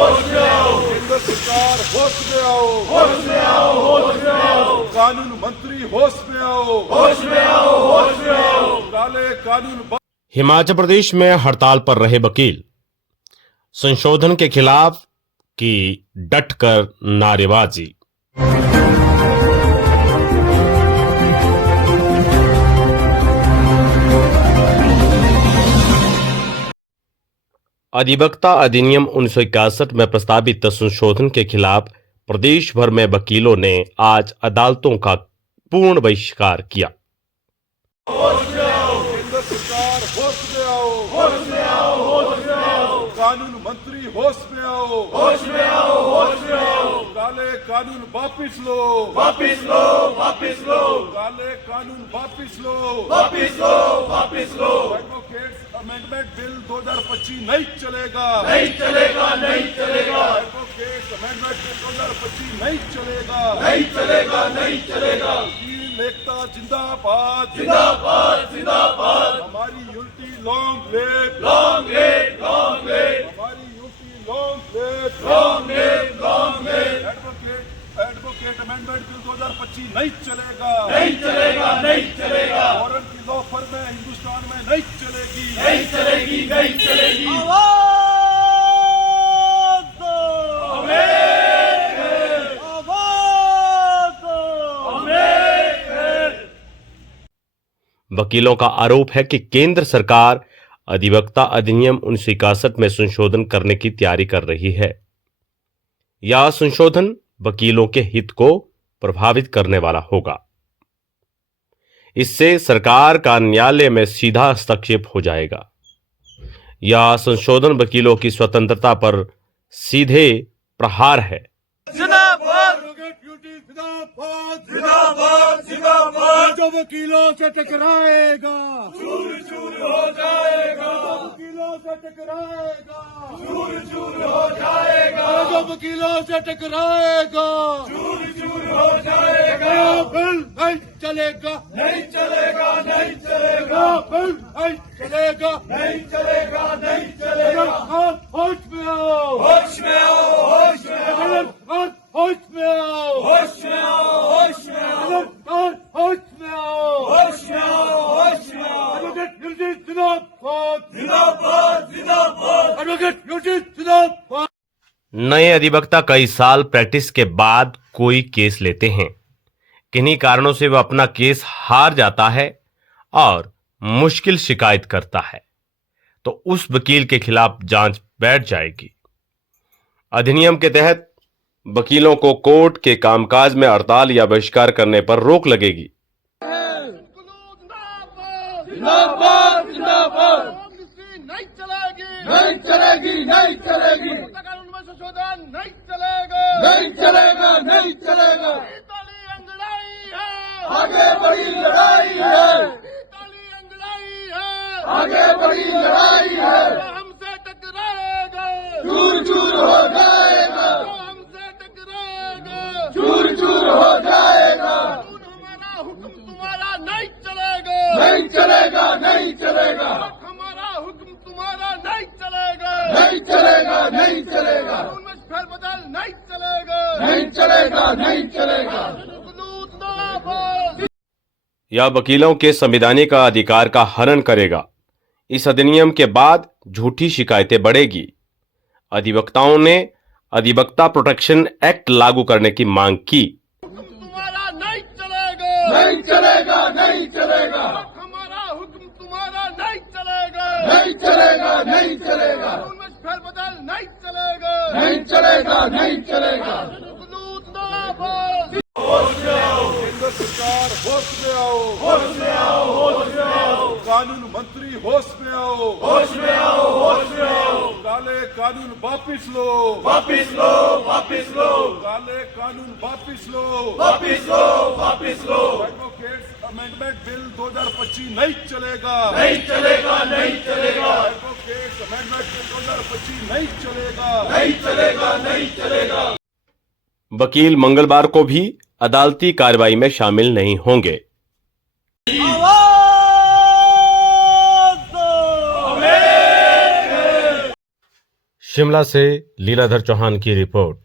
होश में आओ, केंद्र सरकार होश में आओ, होश में आओ, होश में आओ, कानून मंत्री होश में आओ, होश में आओ, होश में आओ, काले कानून। हिमाचल प्रदेश में हड़ताल पर रहे वकील, संशोधन के खिलाफ की डटकर नारेबाजी। अधिवक्ता अधिनियम 1961 में प्रस्तावित संशोधन के खिलाफ प्रदेश भर में वकीलों ने आज अदालतों का पूर्ण बहिष्कार किया। होश में आओ, केंद्र सरकार होश में आओ, होश में आओ, होश में आओ, कानून मंत्री होश में आओ, होश में आओ, होश में आओ, काले कानून वापिस लो, वापिस लो, वापिस लो, काले कानून वापिस लो, वापिस लो, वापिस लो। एडवोकेट्स अमेंडमेंट बिल 2025 नहीं चलेगा, नहीं चलेगा, नहीं चलेगा। एडवोकेट्स अमेंडमेंट बिल 2025 नहीं चलेगा, नहीं चलेगा, नहीं चलेगा। एकता जिंदाबाद, जिंदाबाद, जिंदाबाद। हमारी unity long live, long live, long live. हमारी unity long live, long live, long live. Advocate amendment bill 2025 नहीं चलेगा, नहीं चलेगा, नहीं चलेगा। फॉरेन की लॉ फर्म में हिंदुस्तान में नहीं चलेगी, नहीं चलेगी, नहीं चलेगी। वकीलों का आरोप है कि केंद्र सरकार अधिवक्ता अधिनियम 1961 में संशोधन करने की तैयारी कर रही है। यह संशोधन वकीलों के हित को प्रभावित करने वाला होगा। इससे सरकार का न्यायालय में सीधा हस्तक्षेप हो जाएगा। यह संशोधन वकीलों की स्वतंत्रता पर सीधे प्रहार है। जिंदाबाद, जिंदाबाद। जो वकीलों से टकराएगा चूर चूर हो जाएगा, वकीलों से टकराएगा चूर चूर हो जाएगा, जो वकीलों से टकराएगा चूर चूर हो जाएगा। बिल नहीं चलेगा, नहीं चलेगा, नहीं चलेगा। बिल नहीं चलेगा, नहीं चलेगा, नहीं चलेगा। होश में आओ, होश में आओ, होश में आओ, होश में आओ, होश में आओ, होश में आओ, होश में आओ, होश में आओ, होश में आओ। एडवोकेट यूनिटी जिंदाबाद, जिंदाबाद, जिंदाबाद। एडवोकेट यूनिटी जिंदाबाद। नए अधिवक्ता कई साल प्रैक्टिस के बाद कोई केस लेते हैं। किन्हीं कारणों से वह अपना केस हार जाता है और मुश्किल शिकायत करता है, तो उस वकील के खिलाफ जांच बैठ जाएगी। अधिनियम के तहत वकीलों को कोर्ट के कामकाज में हड़ताल या बहिष्कार करने पर रोक लगेगी। जिंदाबाद, जिंदाबाद। नहीं चलेगी, नहीं चलेगी, नहीं चलेगी। कानून में संशोधन नहीं चलेगा, नहीं चलेगा, नहीं चलेगा। आगे बड़ी लड़ाई है, आगे बड़ी लड़ाई है। हमसे टकराएगा चूर चूर हो जाएगा, हमसे टकराएगा चूर चूर हो जाएगा। हमारा हुक्म तुम्हारा नहीं चलेगा, नहीं चलेगा, नहीं चलेगा। हमारा हुक्म तुम्हारा नहीं चलेगा, नहीं चलेगा, नहीं चलेगा। फेरबदल नहीं चलेगा, नहीं चलेगा, नहीं चलेगा। यह वकीलों के संवैधानिक अधिकार का हनन करेगा। इस अधिनियम के बाद झूठी शिकायतें बढ़ेगी। अधिवक्ताओं ने अधिवक्ता प्रोटेक्शन एक्ट लागू करने की मांग की। तुम्हारा नहीं चलेगा, नहीं चलेगा, नहीं चलेगा। हमारा हुक्म तुम्हारा नहीं चलेगा, नहीं चलेगा, नहीं चलेगा। फेरबदल नहीं चलेगा, नहीं चलेगा, नहीं चलेगा। होश में आओ, केंद्र सरकार होश में आओ, होश में आओ, होश में आओ, कानून मंत्री होश में आओ, होश में आओ, होश में आओ, काले कानून वापिस लो, वापिस लो, वापिस लो, काले कानून वापिस लो, वापिस लो, वापिस लो। एडवोकेट्स अमेंडमेंट बिल 2025 नहीं चलेगा, नहीं चलेगा, नहीं चलेगा। एडवोकेट्स अमेंडमेंट बिल 2025 नहीं चलेगा, नहीं चलेगा, नहीं चलेगा। वकील मंगलवार को भी अदालती कार्रवाई में शामिल नहीं होंगे। शिमला से लीलाधर चौहान की रिपोर्ट।